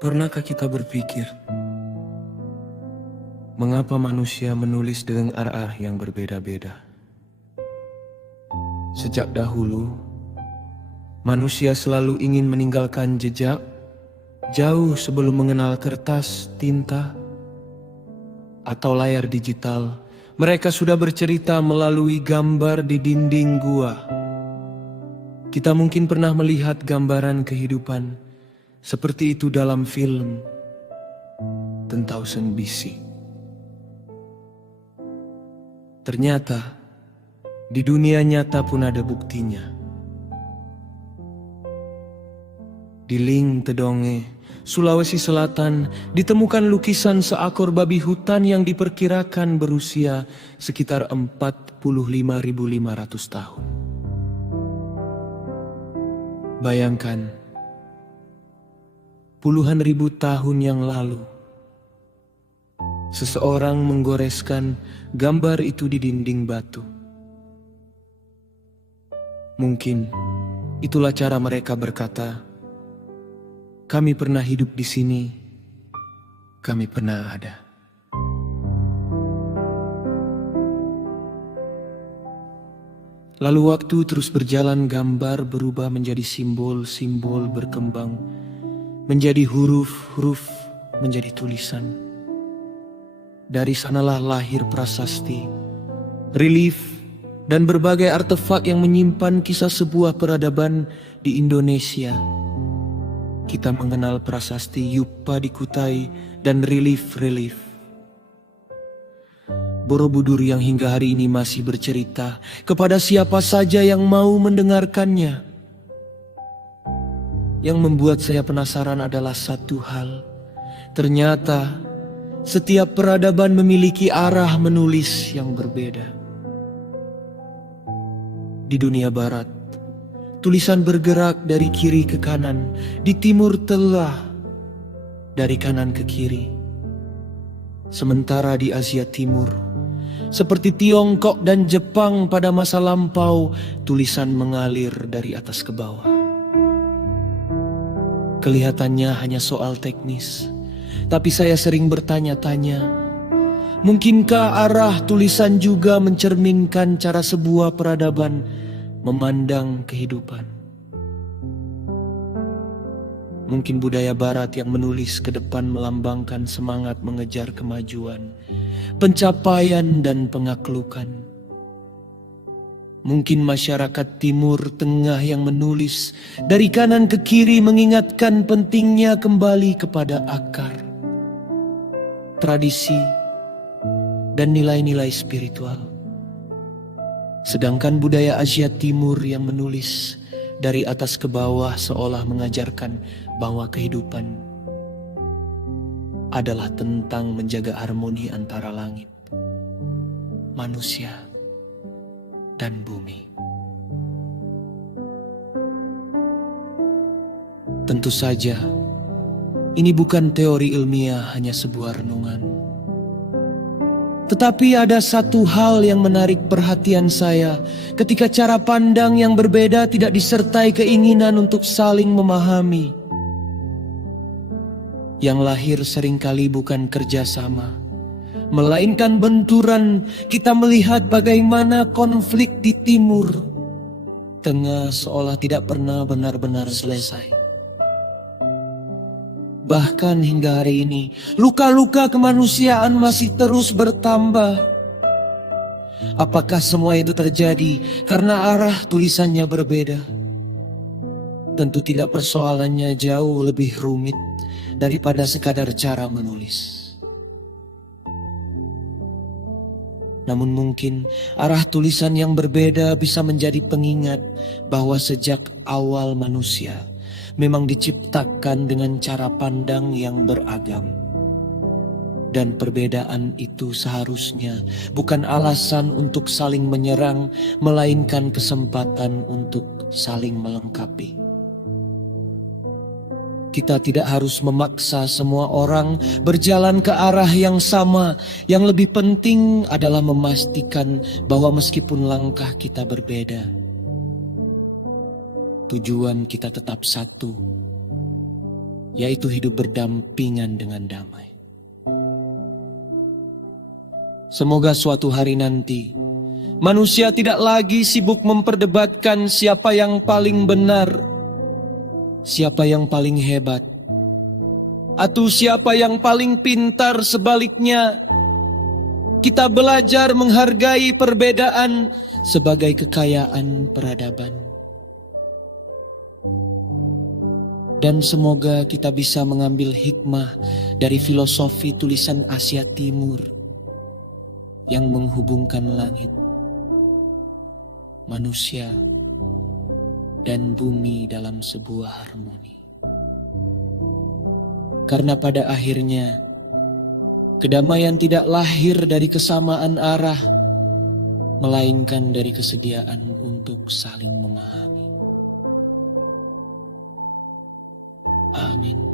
Pernahkah kita berpikir, mengapa manusia menulis dengan arah yang berbeda-beda? Sejak dahulu, manusia selalu ingin meninggalkan jejak jauh sebelum mengenal kertas, tinta, atau layar digital. Mereka sudah bercerita melalui gambar di dinding gua. Kita mungkin pernah melihat gambaran kehidupan seperti itu dalam film Tentausen Bisi. Ternyata di dunia nyata pun ada buktinya. Di Ling Tedonge, Sulawesi Selatan, ditemukan lukisan seekor babi hutan yang diperkirakan berusia sekitar 45.500 tahun. Bayangkan, puluhan ribu tahun yang lalu, seseorang menggoreskan gambar itu di dinding batu. Mungkin itulah cara mereka berkata, "Kami pernah hidup di sini, kami pernah ada." Lalu waktu terus berjalan, gambar berubah menjadi simbol-simbol, berkembang menjadi huruf-huruf, menjadi tulisan. Dari sanalah lahir prasasti, relief, dan berbagai artefak yang menyimpan kisah sebuah peradaban di Indonesia. Kita mengenal prasasti Yupa di Kutai dan relief-relief Borobudur yang hingga hari ini masih bercerita kepada siapa saja yang mau mendengarkannya. Yang membuat saya penasaran adalah satu hal. Ternyata setiap peradaban memiliki arah menulis yang berbeda. Di dunia barat, tulisan bergerak dari kiri ke kanan. Di timur telah dari kanan ke kiri. Sementara di Asia Timur, seperti Tiongkok dan Jepang pada masa lampau, tulisan mengalir dari atas ke bawah. Kelihatannya hanya soal teknis, tapi saya sering bertanya-tanya, mungkinkah arah tulisan juga mencerminkan cara sebuah peradaban memandang kehidupan? Mungkin budaya barat yang menulis ke depan melambangkan semangat mengejar kemajuan, pencapaian dan pengaklukan. Mungkin masyarakat Timur Tengah yang menulis dari kanan ke kiri mengingatkan pentingnya kembali kepada akar, tradisi, dan nilai-nilai spiritual. Sedangkan budaya Asia Timur yang menulis dari atas ke bawah seolah mengajarkan bahwa kehidupan adalah tentang menjaga harmoni antara langit, manusia, dan bumi. Tentu saja, ini bukan teori ilmiah, hanya sebuah renungan. Tetapi ada satu hal yang menarik perhatian saya ketika cara pandang yang berbeda tidak disertai keinginan untuk saling memahami. Yang lahir seringkali bukan kerjasama, melainkan benturan. Kita melihat bagaimana konflik di Timur Tengah seolah tidak pernah benar-benar selesai. Bahkan hingga hari ini, luka-luka kemanusiaan masih terus bertambah. Apakah semua itu terjadi karena arah tulisannya berbeda? Tentu tidak, persoalannya jauh lebih rumit daripada sekadar cara menulis. Namun mungkin arah tulisan yang berbeda bisa menjadi pengingat bahwa sejak awal manusia memang diciptakan dengan cara pandang yang beragam. Dan perbedaan itu seharusnya bukan alasan untuk saling menyerang, melainkan kesempatan untuk saling melengkapi. Kita tidak harus memaksa semua orang berjalan ke arah yang sama. Yang lebih penting adalah memastikan bahwa meskipun langkah kita berbeda, tujuan kita tetap satu, yaitu hidup berdampingan dengan damai. Semoga suatu hari nanti manusia tidak lagi sibuk memperdebatkan siapa yang paling benar, siapa yang paling hebat, atau siapa yang paling pintar. Sebaliknya, kita belajar menghargai perbedaan sebagai kekayaan peradaban. Dan semoga kita bisa mengambil hikmah dari filosofi tulisan Asia Timur yang menghubungkan langit, manusia, dan bumi dalam sebuah harmoni. Karena pada akhirnya, kedamaian tidak lahir dari kesamaan arah, melainkan dari kesediaan untuk saling memahami. Amin.